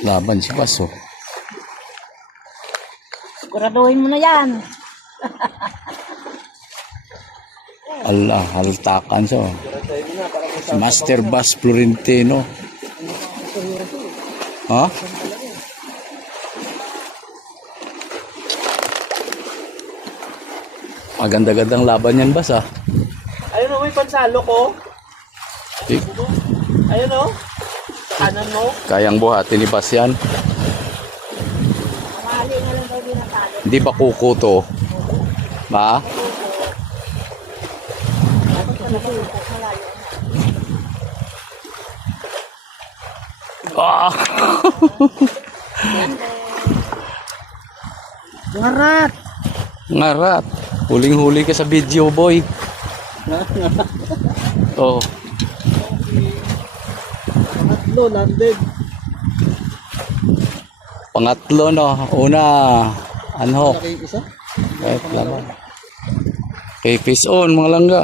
Laban si Baso. Siguraduhin mo na yan. Allah, haltakan siya. Si Master Bass Florentino. Ha? Maganda-gandang laban yan, Bass, ah. Ayun o, may pansalo ko. Eh, Ayun o. Kanan mo. kayang buhatin ni Bass yan. Mali na lang daw din natalo. Hindi ba kuko to? Ba? Ah! Ngarat. Ngarat. Huling-huli ka sa video, boy. Oh. Tatlo, landed. Pangatlo, no? Una, ano? Laki isa. Kahit laban. Okay, peace on, mga langga.